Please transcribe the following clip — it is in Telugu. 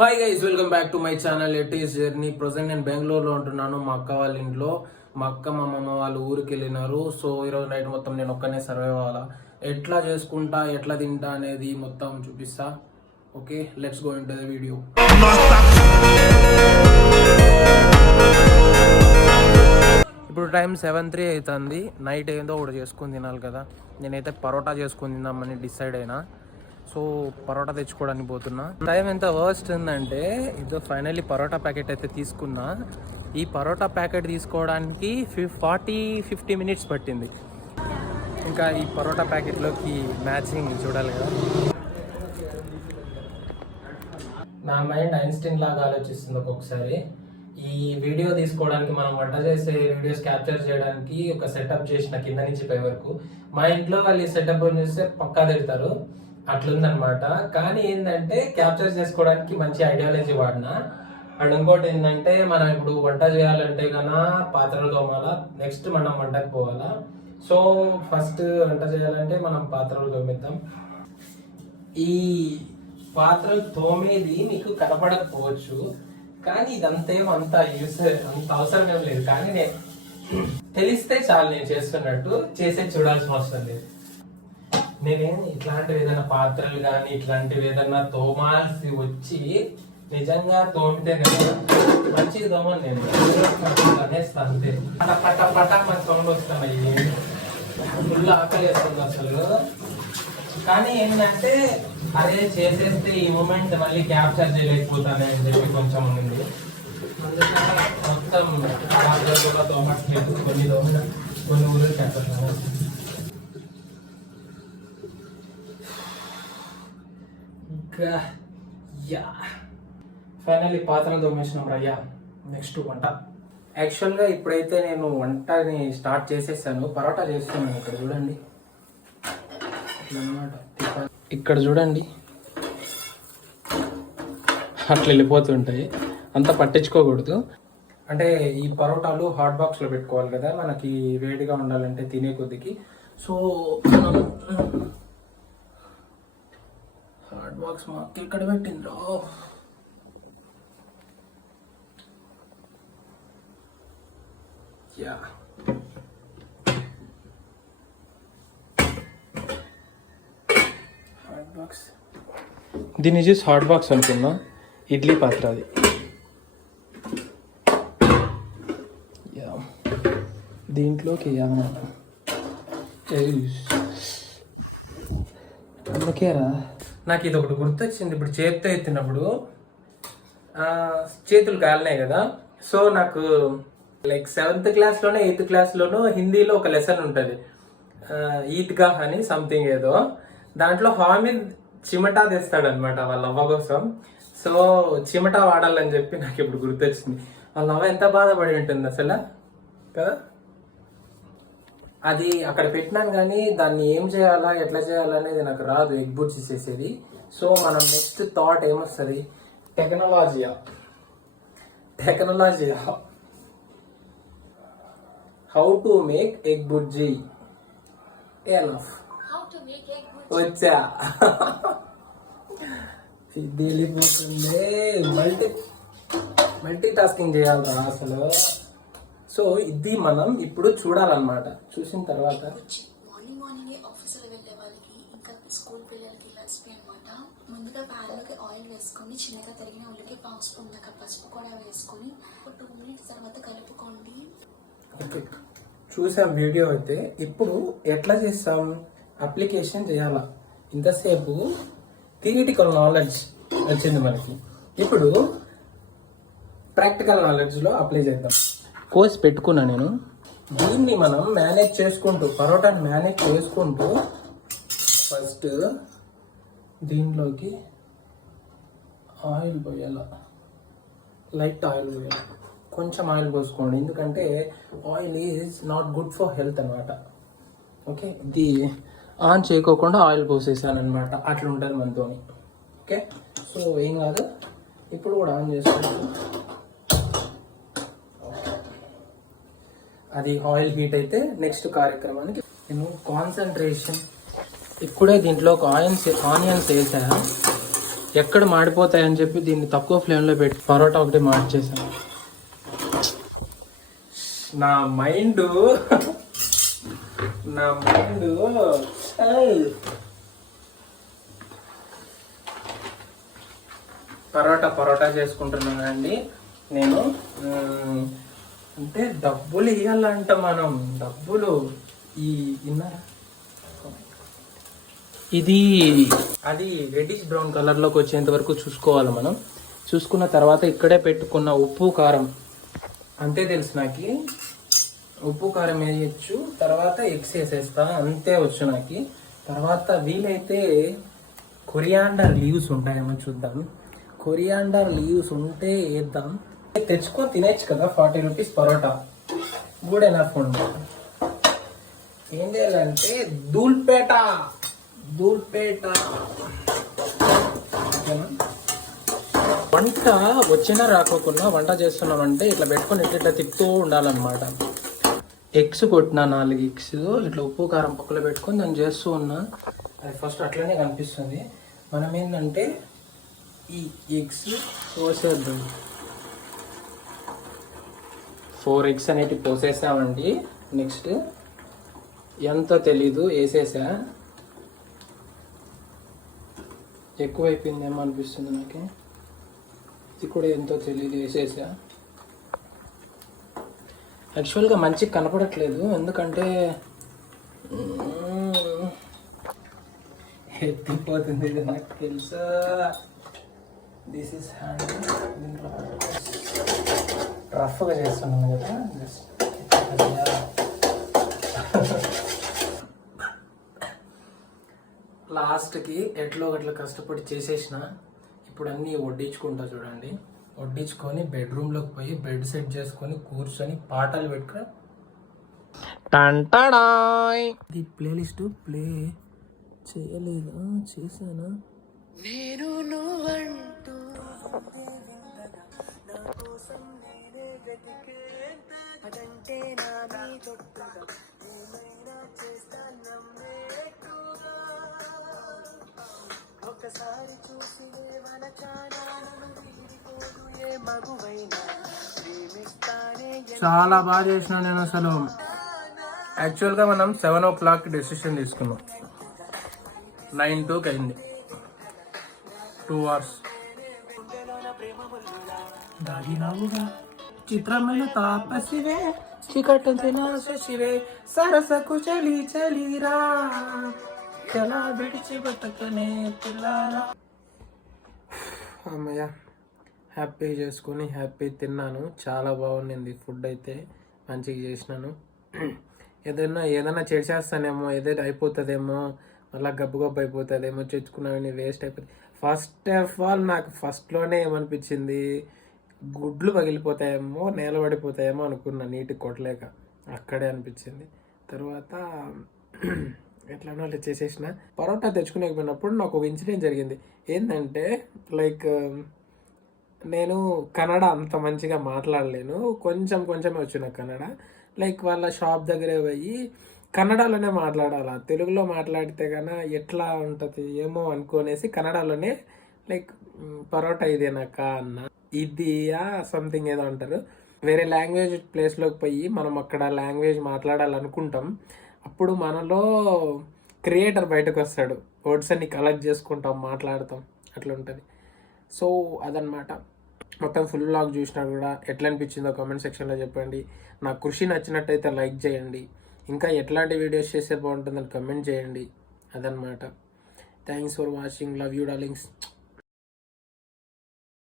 Hi guys, welcome back to my channel. It is journey. Present నేను బెంగళూరులో ఉంటున్నాను, మా అక్క వాళ్ళ ఇంట్లో. మా అక్క మా అమ్మమ్మ వాళ్ళు ఊరికి వెళ్ళినారు. సో ఈరోజు నైట్ మొత్తం నేను ఒక్కనే సర్వైవ్ అవ్వాలా, ఎట్లా చేసుకుంటా ఎట్లా తింటా అనేది మొత్తం చూపిస్తా. Okay, let's go into the video. ఇప్పుడు టైం 7:03 అవుతుంది. నైట్ ఏందో ఒకటి చేసుకుని తినాలి కదా. నేనైతే పరోటా చేసుకుని తిందామని డిసైడ్ అయినా. సో పరోటా తెచ్చుకోవడానికి పోతున్నా. టైం ఎంత వర్స్ట్ ఉందంటే ఇదో ఫైనల్లీ పరోటా ప్యాకెట్ అయితే తీసుకున్నా. ఈ పరోటా ప్యాకెట్ తీసుకోవడానికి 40-50 మినిట్స్ పట్టింది. ఇంకా ఈ పరోటా ప్యాకెట్లోకి మ్యాచింగ్ చూడాలి కదా. నా మైండ్ ఐన్స్టీన్ లాగా ఆలోచిస్తుంది ఒక్కొక్కసారి. ఈ వీడియో తీసుకోవడానికి, మనం వంట చేసే వీడియోస్ క్యాప్చర్ చేయడానికి ఒక సెటప్ చేసిన కింద నుంచి పై వరకు. మా ఇంట్లో వాళ్ళు ఈ సెటప్ చూస్తే పక్కా తిడతారు, అట్లుందనమాట. కానీ ఏంటంటే క్యాప్చర్ చేసుకోవడానికి మంచి ఐడియాలజీ వాడినా. అండ్ ఇంకోటి ఏంటంటే, మనం ఇప్పుడు వంట చేయాలంటే కన్నా పాత్రలు తోమాలా, నెక్స్ట్ మనం వంటకు పోవాలా. సో ఫస్ట్ వంట చేయాలంటే మనం పాత్రలు తోమిద్దాం. ఈ పాత్రలు తోమేది మీకు కనపడకపోవచ్చు, కానీ ఇదంతేం అంత అవసరం ఏం లేదు. కానీ నేను తెలిస్తే చాలు నేను చేస్తున్నట్టు, చేసే చూడాల్సిన అవసరం లేదు. నేనేం ఇట్లాంటివి ఏదైనా పాత్రలు కానీ ఇట్లాంటివి ఏదైనా తోమాల్సి వచ్చి నిజంగా తోమితే కదా మంచిది తోమని నేను అనేస్తా అంతే. పట పట మన సౌండ్ వస్తున్నాయి, ఫుల్ ఆకలి వేస్తుంది అసలు. కానీ ఏంటంటే అదే చేసేస్తే ఈ మూమెంట్ మళ్ళీ క్యాప్చర్ చేయలేకపోతానే అని చెప్పి కొంచెం ఉంది. అందుకని మొత్తం పాత్రలు తోమట్లేదు, కొన్ని ఊరికి చెప్పట్లేదు. ఫైనల్లీ పాత్రలు తోమేసినాం రయ్యా. నెక్స్ట్ వంట. యాక్చువల్గా ఇప్పుడైతే నేను వంటని స్టార్ట్ చేసేసాను. పరోటా చేస్తున్నాను. ఇక్కడ చూడండి, ఇక్కడ చూడండి అట్లా వెళ్ళిపోతుంటాయి, అంత పట్టించుకోకూడదు. అంటే ఈ పరోటాలు హాట్ బాక్స్లో పెట్టుకోవాలి కదా, మనకి వేడిగా ఉండాలంటే తినే కొద్దికి. సో హాట్ బాక్స్ మా అక్క ఇక్కడ పెట్టిండ్రో. యా హాట్ బాక్స్, దీన్ని చూసి హాట్ బాక్స్ అనుకున్నా. ఇడ్లీ పాత్ర అది. యా దీంట్లోకి అందుకేరా నాకు ఇది ఒకటి గుర్తొచ్చింది. ఇప్పుడు చేతితో ఎత్తినప్పుడు చేతులు కాలినాయి కదా. సో నాకు లైక్ 7th క్లాస్లోనో 8th క్లాస్లోనో హిందీలో ఒక లెసన్ ఉంటుంది, ఈద్గా అని సంథింగ్ ఏదో. దాంట్లో హామీద్ చిమటా తెస్తాడనమాట వాళ్ళ అవ్వ కోసం. సో చిమటా వాడాలని చెప్పి నాకు ఇప్పుడు గుర్తొచ్చింది. వాళ్ళ అవ్వ ఎంత బాధపడి ఉంటుంది అసలు కదా. అది అక్కడ పెట్టినాను కానీ దాన్ని ఏం చేయాలా ఎట్లా చేయాలనేది నాకు రాదు, ఎగ్ బుర్జీ చేసేది. సో మనం నెక్స్ట్ థాట్ ఏమొస్తుంది, technology how to make egg bhurji. వచ్చా ఇది వెళ్ళిపోతుంది. మల్టీ టాస్కింగ్ చేయాలి అసలు. సో ఇది మనం ఇప్పుడు చూడాలన్నమాట. చూసిన తర్వాత మార్నింగ్ ఆఫీసులో వెళ్ళే వాళ్ళకి, ఇంకా స్కూల్ పిల్లలకి ఇలా రెసిపీ అనమాట. ముందుగా ప్యాన్లోకి ఆయిల్ వేసుకొని చిన్నగా తరిగిన ఉల్లికి పావు స్పూన్ దాకా పసుపు కూడా వేసుకొని 2 మినిట్స్ తర్వాత కలుపుకోండి. ఓకే, చూసాం వీడియో అయితే. ఇప్పుడు ఎట్లా చేస్తాం, అప్లికేషన్ చేయాలా. ఇంతసేపు థియరిటికల్ నాలెడ్జ్ వచ్చింది మనకి, ఇప్పుడు ప్రాక్టికల్ నాలెడ్జ్లో అప్లై చేద్దాం. కోసి పెట్టుకున్నా నేను. దీన్ని మనం మేనేజ్ చేసుకుంటూ, పరోటాని మేనేజ్ చేసుకుంటూ ఫస్ట్ దీంట్లోకి ఆయిల్ పోయాల, లైట్ ఆయిల్ పోయాలి. కొంచెం ఆయిల్ పోసుకోండి, ఎందుకంటే oil is not good for health అనమాట. ఓకే, ఇది ఆన్ చేయకోకుండా ఆయిల్ పోసేసాను అనమాట, అట్లా ఉంటుంది మనతో. ఓకే, సో ఏం కాదు. ఇప్పుడు కూడా ఆన్ చేసుకోండి. అది ఆయిల్ హీట్ అయితే నెక్స్ట్ కార్యక్రమానికి నేను కాన్సన్ట్రేషన్ ఇప్పుడే దీంట్లో ఆనియన్స్ వేసా. ఎక్కడ మాడిపోతాయని చెప్పి దీన్ని తక్కువ ఫ్లేమ్లో పెట్టి పరోటా ఒకటి మార్చేసాను. నా మైండ్ పరోటా చేసుకుంటున్నానండి నేను. అంటే డబ్బులు ఇవ్వాలంట మనం, డబ్బులు ఇది అది రెడ్డిష్ బ్రౌన్ కలర్లోకి వచ్చేంత వరకు చూసుకోవాలి మనం. చూసుకున్న తర్వాత ఇక్కడే పెట్టుకున్న ఉప్పు కారం అంతే తెలుసు నాకు. ఉప్పు కారం వేయచ్చు, తర్వాత ఎగ్స్ వేసేస్తా, అంతే వచ్చు నాకు. తర్వాత వీలైతే కొరియాండర్ లీవ్స్ ఉంటాయేమో చూద్దాం. కొరియాండర్ లీవ్స్ ఉంటే వేద్దాం. తెచ్చుకొని తినేచ్చు కదా, 40 రూపీస్ పరోటా కూడా ఎనఫ్ ఉంది. ఏం చేయాలంటే ధూల్పేట వంట వచ్చినా రాకోకుండా వంట చేస్తున్నామంటే ఇట్లా పెట్టుకొని ఇట్లా తిప్పుతూ ఉండాలన్నమాట. ఎగ్స్ కొట్టినా 4 ఎగ్స్ ఇట్లా ఉప్పు కారం పక్కలో పెట్టుకొని దాన్ని చేస్తూ ఉన్నా. అది ఫస్ట్ అట్లనే కనిపిస్తుంది. మనం ఏంటంటే ఈ ఎగ్స్ పోసేద్దాం. 4 ఎగ్స్ అనేటివి పోసేసామండి. నెక్స్ట్ ఎంతో తెలీదు వేసేసా, ఎక్కువైపోయిందేమో అనిపిస్తుంది నాకు. ఇది కూడా ఎంతో తెలీదు వేసేసా. యాక్చువల్గా మంచిగా కనపడట్లేదు ఎందుకంటే ఎత్తిపోతుంది, ఇది నాకు తెలుసా. దిస్ ఇస్ హ్యాండ్, రఫ్గా చేస్తున్నాను కదా. లాస్ట్కి ఎట్లో అట్లా కష్టపడి చేసేసిన. ఇప్పుడు అన్నీ వడ్డించుకుంటా చూడండి. వడ్డించుకొని బెడ్రూమ్లోకి పోయి బెడ్ సెట్ చేసుకొని కూర్చొని పాటలు పెట్టుకుని ఇది ప్లేలిస్ట్ ప్లే చేయలేదా, చేశానా? నేను నువ్వంటూ ఒకసారి చూసి చాలా బాగా చేసిన నేను అసలు. యాక్చువల్గా మనం 7 o'clock డెసిషన్ తీసుకున్నాం, 9 to అయింది, 2 hours. దాగినావుగా చిత్రమైన తాపసివే చికటంతిన శశివే సరసకు చలి చలిరా ఎలా విడిచి బతకనే పిల్లారా. అమ్మయ్య, హ్యాపీ చేసుకుని హ్యాపీ తిన్నాను. చాలా బాగుండింది ఫుడ్ అయితే, మంచిగా చేసినాను. ఏదైనా చేసేస్తానేమో, ఏదైనా అయిపోతుందేమో, మళ్ళీ గబ్బు అయిపోతుందేమో, తెచ్చుకున్నవన్నీ వేస్ట్ అయిపోతుంది. ఫస్ట్ ఆఫ్ ఆల్ నాకు ఫస్ట్లోనే ఏమనిపించింది, గుడ్లు పగిలిపోతాయేమో, నేల పడిపోతాయేమో అనుకున్నా నీటికి కొట్టలేక, అక్కడే అనిపించింది. తర్వాత ఎట్లానో అట్లా చేసేసిన. పరోటా తెచ్చుకునేకపోయినప్పుడు నాకు ఒక ఇన్సిడెంట్ జరిగింది. ఏంటంటే లైక్ నేను కన్నడ అంత మంచిగా మాట్లాడలేను, కొంచెమే వచ్చు నాకు కన్నడ. లైక్ వాళ్ళ షాప్ దగ్గరే పోయి కన్నడలోనే మాట్లాడాలా, తెలుగులో మాట్లాడితే కన్నా ఎట్లా ఉంటుంది ఏమో అనుకోనేసి కన్నడలోనే లైక్ పరోటా ఇదేనాక అన్న, ఇదియా సంథింగ్ ఏదో అంటారు. వేరే లాంగ్వేజ్ ప్లేస్లోకి పోయి మనం అక్కడ లాంగ్వేజ్ మాట్లాడాలనుకుంటాం. అప్పుడు మనలో క్రియేటర్ బయటకు వస్తాడు, వర్డ్స్ అన్ని కలెక్ట్ చేసుకుంటాం, మాట్లాడతాం, అట్లా ఉంటుంది. సో అదనమాట. మొత్తం ఫుల్ వ్లాగ్ చూసినా కూడా ఎట్లా అనిపించిందో కామెంట్ సెక్షన్లో చెప్పండి. నా కృషి నచ్చినట్టయితే లైక్ చేయండి. ఇంకా ఎట్లాంటి వీడియోస్ చేస్తే బాగుంటుందని కమెంట్ చేయండి. అదనమాట. Thanks for watching. Love you darlings.